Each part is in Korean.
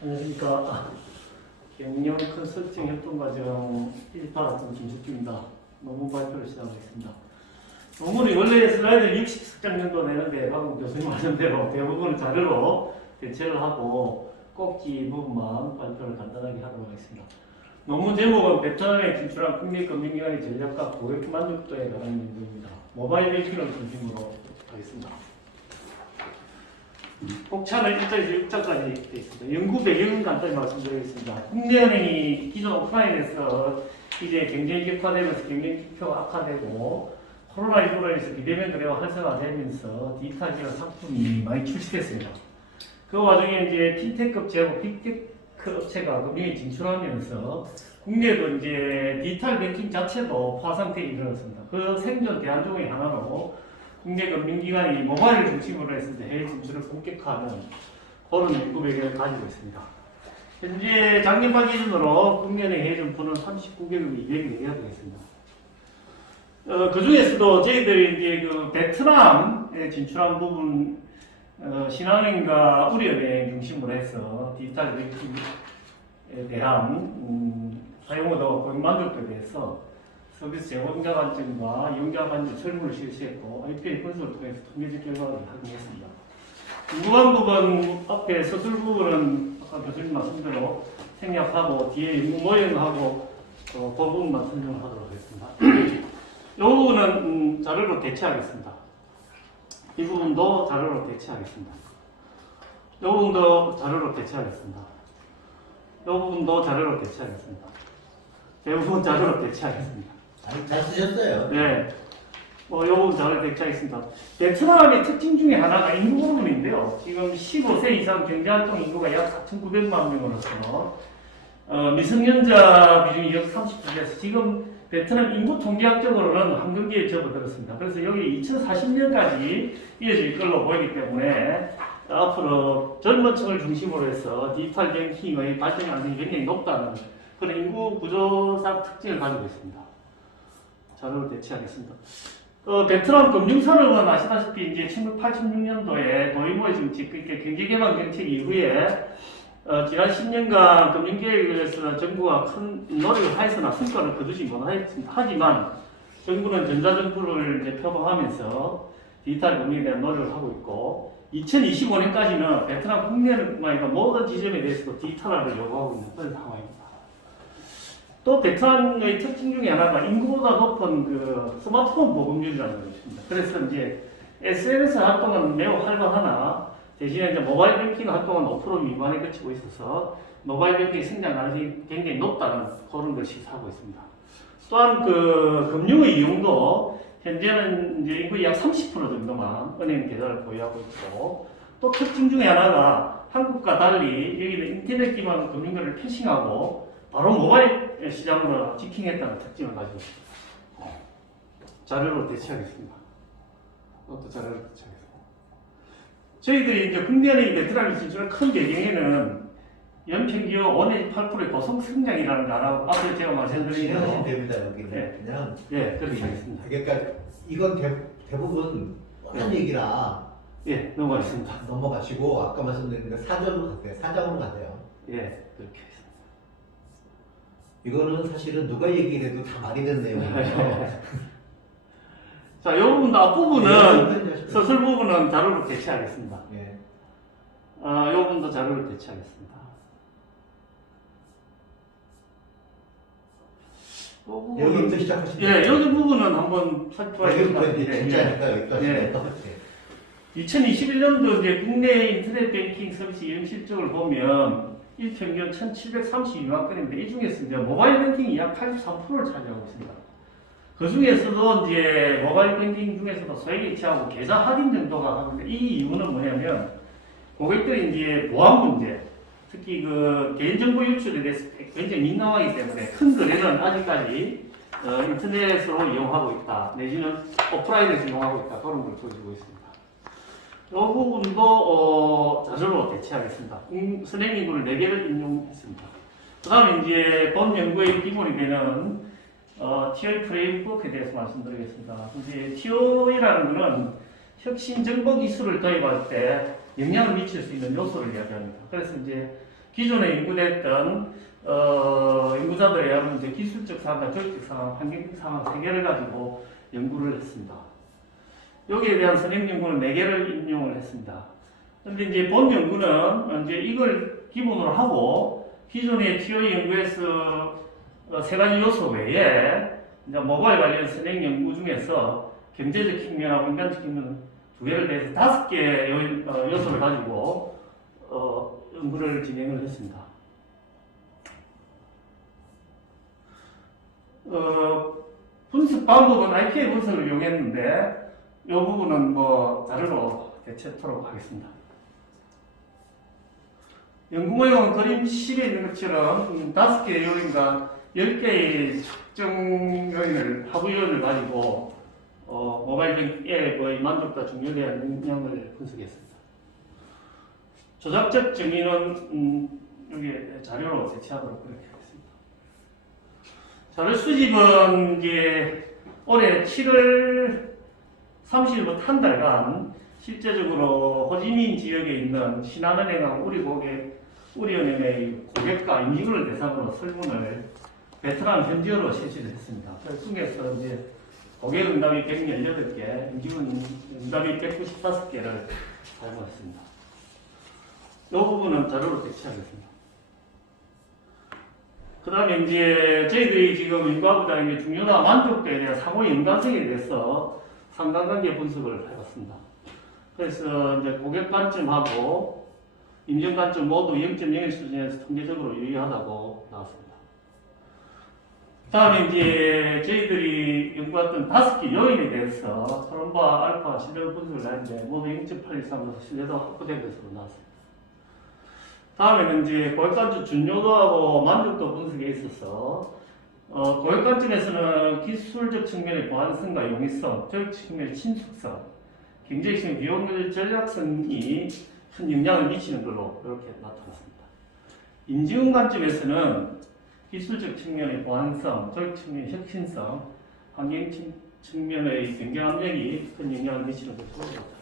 안녕하십니까. 경영 컨설팅 협동과정 1파라톤 김숙주입니다. 논문 발표를 시작하겠습니다. 논문이 원래 슬라이드 60석 정도 되는데 방금 교수님 하신 대로 대부분 자료로 대체를 하고 꼭지 부분만 발표를 간단하게 하도록 하겠습니다. 논문 제목은 베트남에 진출한 국내 금융기관의 전략과 고객 만족도에 관한 연구입니다. 모바일 뱅킹을 중심으로 하겠습니다. 복차는 1장에서 6장까지 되어 있습니다. 연구 배경은 간단히 말씀드리겠습니다. 국내은행이 기존 오프라인에서 이제 경쟁 격화되면서 경쟁 지표가 악화되고 코로나19로 인해서 비대면 거래가 활성화되면서 디지털 지원 상품이 많이 출시됐습니다. 그 와중에 이제 핀테크 업체하고 빅테크 업체가 금융에 진출하면서 국내도 이제 디지털 뱅킹 자체도 파상태에 이르렀습니다. 그 생존 대안 중의 하나로 국내 금융기관이 모바일을 중심으로 해서 해외 진출을 본격화하는 그런 연구 배경을 가지고 있습니다. 현재 작년 말 기준으로 국내은행 해외 점포는 39개국이 200여 개가 되겠습니다. 그 중에서도 저희들이 이제 그 베트남에 진출한 부분, 신한은행과 우리은행 중심으로 해서 디지털 뱅킹에 대한 사용도와 고객 만족도에 대해서 서비스 제공자 관점과 이용자 관점 설문을 실시했고 IPA 분석을 통해서 통계적 결과를 확인했습니다. 궁금한 부분 앞에 서술 부분은 아까 교수님 말씀대로 생략하고 뒤에 연구 모형하고 그 부분만 설명을 하도록 하겠습니다. 이 부분은 자료로 대체하겠습니다. 이 부분도 자료로 대체하겠습니다. 이 부분도 자료로 대체하겠습니다. 이 부분도 자료로 대체하겠습니다. 대부분 자료로 대체하겠습니다. 잘 쓰셨어요. 네. 이 부분 자료로 대체하겠습니다. 베트남의 특징 중에 하나가 인구 부분인데요. 지금 15세 이상 경제활동 인구가 약 4,900만 명으로서 미성년자 비중이 약 30%에서 지금 베트남 인구 통계학적으로는 황금기에 접어들었습니다. 그래서 여기 2040년까지 이어질 걸로 보이기 때문에 앞으로 젊은 층을 중심으로 해서 디지털 뱅킹의 발전 가능성이 굉장히 높다는 그런 인구 구조상 특징을 가지고 있습니다. 자료를 대체하겠습니다. 베트남 금융산업은 아시다시피 이제 1986년도에 도이모의 정책, 그러니까 경제개방 정책 이후에 지난 10년간 금융계획에 대해서 정부가 큰 노력을 하였으나 성과를 거두지 못하였습니다. 하지만 정부는 전자정부를 이제 표방하면서 디지털 금융에 대한 노력을 하고 있고 2025년까지는 베트남 국내뿐만 아니라 모든 지점에 대해서도 디지털화를 요구하고 있는 그런 상황입니다. 또 베트남의 특징 중에 하나가 인구보다 높은 그 스마트폰 보급률이라는 것입니다. 그래서 이제 SNS 활동은 매우 활발하나 대신에 이제 모바일 뱅킹 활동은 5% 미만에 그치고 있어서 모바일 뱅킹 성장 가능성이 굉장히 높다는 그런 걸 시사하고 있습니다. 또한 그 금융의 이용도 현재는 이제 인구의 약 30% 정도만 은행 계좌를 보유하고 있고 또 특징 중에 하나가 한국과 달리 여기는 인터넷 기반 금융거래를 패싱하고 바로 모바일 시장으로 직행했다는 특징을 가지고 있습니다. 자료로 대체하겠습니다. 또 자료로 대체하겠습니다. 저희들이 이제 국내은행이 베트남에 진출한 큰 배경에는 연평균 5-8%의 고속 성장이라는 거 앞에 제가 말씀드린 대로 됩니다. 여기는 네. 그냥 그렇게 하겠습니다. 그러니까 이건 대부분 뻔한 얘기라 넘어가겠습니다. 넘어가시고 아까 말씀드린 그 사전으로 가세요. 사장으로 가세요. 그렇게 하겠습니다. 이거는 사실은 누가 얘기를 해도 다 말이 되는 내용이에요. 자, 이 부분 앞부분은 서술 부분은 자료로 대체하겠습니다. 예. 이 부분도 자료로 대체하겠습니다. 여기부터 시작하시면 여기 부분은 한번 살펴봐야겠습니다. 여기부터 이제 진짜니까 여기까지 똑같아요. 2021년도 이제 국내 인터넷 뱅킹 서비스 이용 실적을 보면 일평균 1,732만 건인데 이 중에서 이제 모바일 뱅킹이 약 83%를 차지하고 있습니다. 그 중에서도 이제 모바일 뱅킹 중에서도 소액 이체하고 계좌 할인 정도가 하는데 이 이유는 뭐냐면 고객들이 이제 보안 문제, 특히 그 개인정보 유출에 대해서 굉장히 민감하기 때문에 큰 거래는 아직까지 인터넷으로 이용하고 있다, 내지는 오프라인에서 이용하고 있다 그런 걸 보여주고 있습니다. 이 부분도 자료로 대체하겠습니다. 선행 인구를 4개를 인용했습니다. 그 다음에 이제 본 연구의 기본이 되는 TOE 프레임워크에 대해서 말씀드리겠습니다. 이제 TOE라는 것은 혁신 정보 기술을 도입할 때 영향을 미칠 수 있는 요소를 이야기합니다. 그래서 이제 기존에 연구됐던 연구자들에 의하면 이제 기술적 사항과 조직적 상황, 환경적 상황 3개를 가지고 연구를 했습니다. 여기에 대한 선행 연구는 4개를 인용을 했습니다. 근데 이제 본 연구는 이제 이걸 기본으로 하고 기존의 TOE 연구에서 3가지 요소 외에 이제 모바일 관련 선행 연구 중에서 경제적 측면하고 인간적 측면 2개를 내서 5개 요소를 가지고 연구를 진행을 했습니다. 분석 방법은 IPA 분석을 이용했는데 이 부분은 뭐 자료로 대체토록 하겠습니다. 연구 모형은 그림 10에 있는 것처럼 5개의 요인과 10개의 특정 요인을, 하부 요인을 가지고 모바일 앱의 만족도와 중요에 대한 영향을 분석했습니다. 조작적 정의는 여기 자료로 대체하도록 그렇게 하겠습니다. 자료 수집은 이제 올해 7월 30일부터 한 달간 실제적으로 호지민 지역에 있는 신한은행하고 우리은행의 고객과 임직원을 대상으로 설문을 베트남 현지어로 실시를 했습니다. 그 중에서 이제 고객 응답이 118개, 임직원 응답이 195개를 사용했습니다. 이 부분은 자료로 대체하겠습니다. 그 다음에 이제 저희들이 지금 연구하고자 중요한 만족도에 대한 상호 연관성에 대해서 상관관계 분석을 해봤습니다. 그래서 이제 고객 관점하고 임정 관점 모두 0.01 수준에서 통계적으로 유의하다고 나왔습니다. 다음에 이제 저희들이 연구했던 5개 요인에 대해서 트롬바, 알파, 신뢰도 분석을 했는데 모두 0.8 이상으로 신뢰도 확보된 것으로 나왔습니다. 다음에는 이제 고객관점 준요도하고 만족도 분석에 있어서 고객관점에서는 기술적 측면의 보안성과 용이성, 조직 측면의 친숙성, 경제적 측면 비용률 전략성이 큰 영향을 미치는 걸로 이렇게 나타났습니다. 임직원 관점에서는 기술적 측면의 보안성, 조직 측면의 혁신성, 환경 측면의 경쟁 압력이 큰 영향을 미치는 것으로 나타났습니다.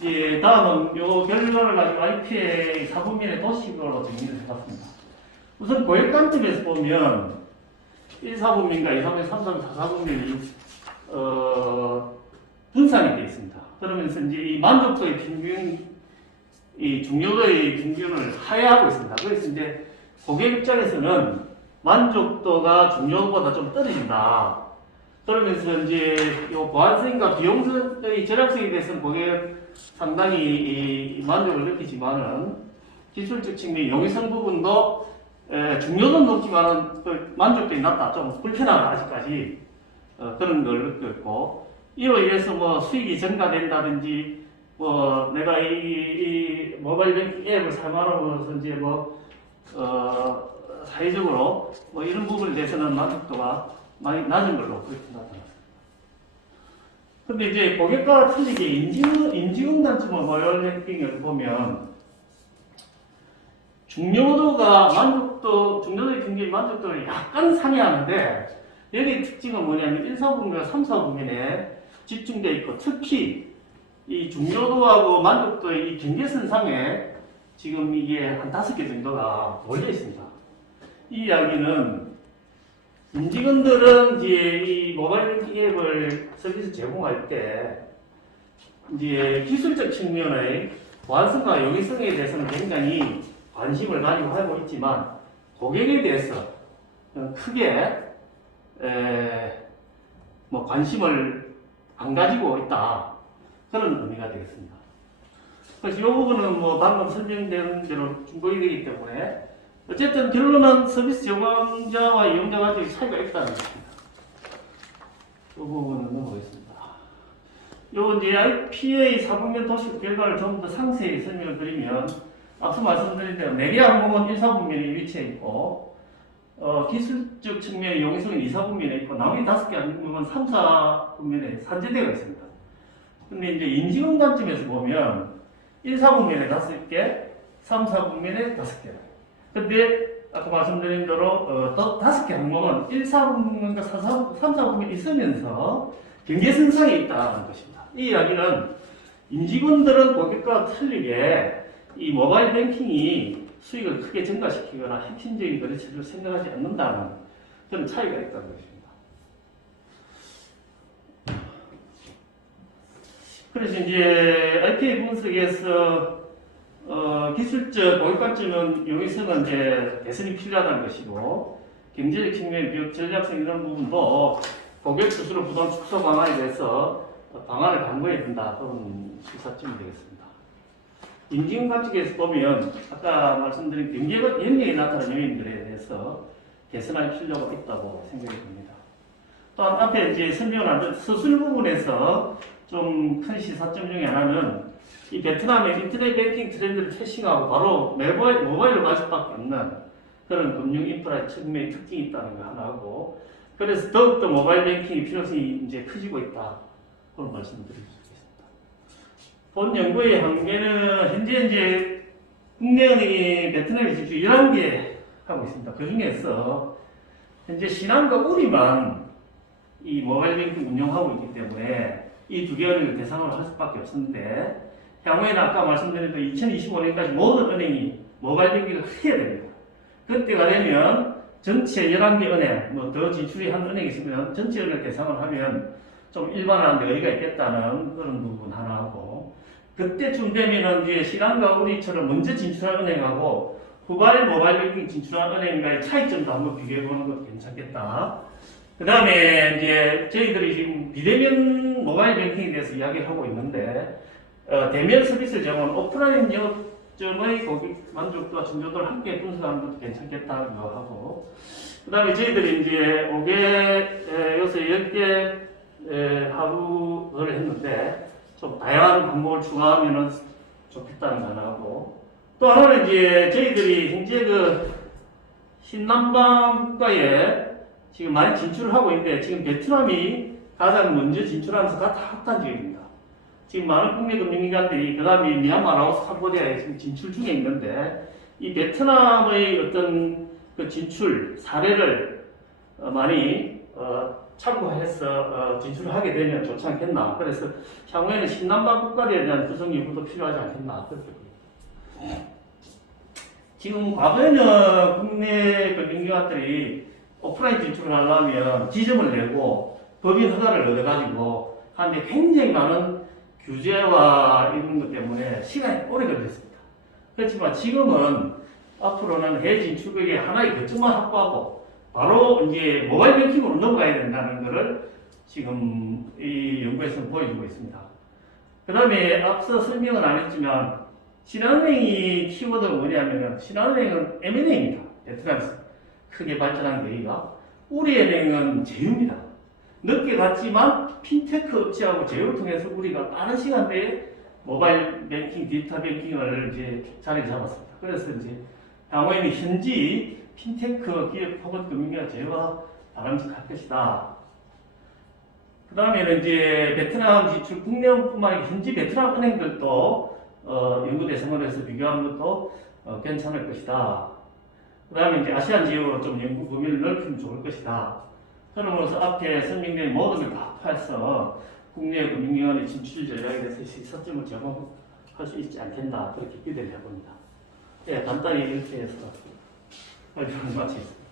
이제 다음은 요 결론을 가지고 IPA 4분면의 도식으로 정리를 해봤습니다. 우선 고객 관점에서 보면 1, 4분면과 2, 3분, 3, 3, 4, 4분면이 분산이 되어 있습니다. 그러면서 이제 이 만족도의 평균, 이 중요도의 평균을 하회하고 있습니다. 그래서 이제 고객 입장에서는 만족도가 중요도보다 좀 떨어진다. 그러면서 이제 이 보안성과 비용의 절약성에 대해서는 고객은 상당히 만족을 느끼지만은 기술적 측면 용이성 부분도 중요도는 높지만은 만족도가 낮다. 좀 불편하다 아직까지 그런 걸 느꼈고 이로 인해서 뭐 수익이 증가된다든지 뭐 내가 이 모바일 뱅킹 앱을 사용하면서 이제 사회적으로 뭐 이런 부분에 대해서는 만족도가 많이 낮은 걸로 그렇게 나타났습니다. 근데 이제 고객과 틀리게 임직원 관점의 모바일 뱅킹을 보면 중요도의 평균 만족도를 약간 상회하는데 여기 특징은 뭐냐면 1, 4분면과 3, 4분면에 집중되어 있고 특히 이 중요도하고 만족도의 이 경계선상에 지금 이게 한 5개 정도가 몰려 있습니다. 이 이야기는 임직원들은 이제 이 모바일 뱅킹 앱을 서비스 제공할 때 이제 기술적 측면의 보안성과 용이성에 대해서는 굉장히 관심을 가지고 하고 있지만 고객에 대해서 크게 관심을 안 가지고 있다. 그런 의미가 되겠습니다. 그래서 이 부분은 방금 설명된 대로 중복이 되기 때문에 어쨌든 결론은 서비스 제공자와 이용자 간의 차이가 있다는 것입니다. 이 부분은 넘어가겠습니다. 요 이제 IPA 4분면 도식 결과를 좀 더 상세히 설명을 드리면 앞서 말씀드린 대로 4개 항목은 1, 4분면에 위치해 있고 기술적 측면의 용이성은 2, 4분면에 있고 나머지 5개 항목은 3, 4분면에 산재되어 있습니다. 근데 이제 임직원 관점에서 보면 1, 4국면에 5개, 3, 4국면에 5개. 근데 아까 말씀드린 대로 또 5개 항목은 1, 4국면과 3, 4국면에 있으면서 경계선상에 있다는 것입니다. 이 이야기는 임직원들은 고객과 틀리게 이 모바일 뱅킹이 수익을 크게 증가시키거나 핵심적인 거래처를 생각하지 않는다는 그런 차이가 있다는 것입니다. 그래서 이제 RPA 분석에서 기술적 고객 관점은 용이성은 이제 개선이 필요하다는 것이고 경제적 측면, 비용 전략성 이런 부분도 고객 스스로 부담 축소 방안에 대해서 방안을 강구해야 된다 그런 시사점이 되겠습니다. 임직원 관점에서 보면 아까 말씀드린 경제적 연령에 나타나는 요인들에 대해서 개선할 필요가 있다고 생각이 듭니다. 또한 앞에 이제 설명을 한 서술 부분에서 좀 큰 시사점 중에 하나는 이 베트남의 인터넷 뱅킹 트렌드를 캐싱하고 바로 모바일로 갈 수밖에 없는 그런 금융 인프라 측면의 특징이 있다는 거 하나고 그래서 더욱더 모바일 뱅킹의 필요성이 이제 커지고 있다 그런 말씀을 드릴 수 있겠습니다. 본 연구의 한계는 현재 이제 국내은행이 베트남에 지금 11개 하고 있습니다. 그 중에서 현재 신한과 우리만 이 모바일 뱅킹 운영하고 있기 때문에 이 두 개 은행을 대상으로 할 수밖에 없었는데 향후에는 아까 말씀드린 대로 2025년까지 모든 은행이 모바일 뱅킹을 해야 됩니다. 그때가 되면 전체 11개 은행, 뭐 더 진출이 한 은행이 있으면 전체 은행을 대상으로 하면 좀 일반화하는 데 의의가 있겠다는 그런 부분 하나하고 그때쯤 되면은 이제 신한과 우리처럼 먼저 진출한 은행하고 후발 모바일 뱅킹 진출한 은행과의 차이점도 한번 비교해 보는 것도 괜찮겠다. 그 다음에 이제 저희들이 지금 비대면 모바일 뱅킹에 대해서 이야기를 하고 있는데 대면 서비스를 제공하는 오프라인 영업점의 고객 만족도와 중요도를 함께 분석하는 것도 괜찮겠다고 하고 그 다음에 저희들이 이제 5개 요새 10개 하루를 했는데 좀 다양한 방법을 추가하면 좋겠다는 거 하나고 또 하나는 이제 저희들이 현재 그 신남방 국가에 지금 많이 진출을 하고 있는데 지금 베트남이 가장 먼저 진출하면서 다 핫한 지역입니다. 지금 많은 국내 금융기관들이 그 다음에 미얀마, 라오스, 캄보디아에 지금 진출 중에 있는데 이 베트남의 어떤 그 진출 사례를 많이 참고해서 진출을 하게 되면 좋지 않겠나. 그래서 향후에는 신남방 국가에 대한 구성 연구도 필요하지 않겠나. 그렇게 보입니다. 지금 과거에는 국내 금융기관들이 오프라인 진출을 하려면 지점을 내고 법인 허가를 얻어가지고 하는데 굉장히 많은 규제와 이런 것 때문에 시간이 오래 걸렸습니다. 그렇지만 지금은 앞으로는 해외 진출국의 하나의 거점만 확보하고 바로 이제 모바일 뱅킹으로 넘어가야 된다는 것을 지금 이 연구에서는 보여주고 있습니다. 그 다음에 앞서 설명은 안 했지만 신한은행이 키워드가 뭐냐면 신한은행은 M&A입니다. 베트남에서 크게 발전한 계기가 우리은행은 제휴입니다. 늦게 갔지만 핀테크 업체하고 제휴를 통해서 우리가 빠른 시간대에 모바일 뱅킹, 디지털 뱅킹을 이제 자리 잡았습니다. 그래서 이제 향후에는 현지 핀테크 기업 혹은 금융기관 제휴가 바람직할 것이다. 그 다음에는 이제 베트남 진출 국내뿐만 아니라 현지 베트남 은행들도 연구 대상으로 해서 비교하는 것도 괜찮을 것이다. 그 다음에 이제 아시안 지역으로 좀 연구 범위를 넓히면 좋을 것이다. 그러면서 앞에 설명된 모든 걸 다 합해서 국내 금융기관의 진출 전략에 대해서 시사점을 제공할 수 있지 않겠나 그렇게 기대를 해봅니다. 예, 간단히 이렇게 해서 발표를 마치겠습니다.